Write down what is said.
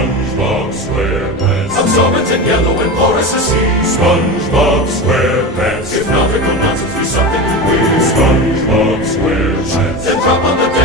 SpongeBob SquarePants. Absorbent and yellow and porous as sea. SpongeBob SquarePants. If nautical nonsense be something you weird, SpongeBob SquarePants. then drop on the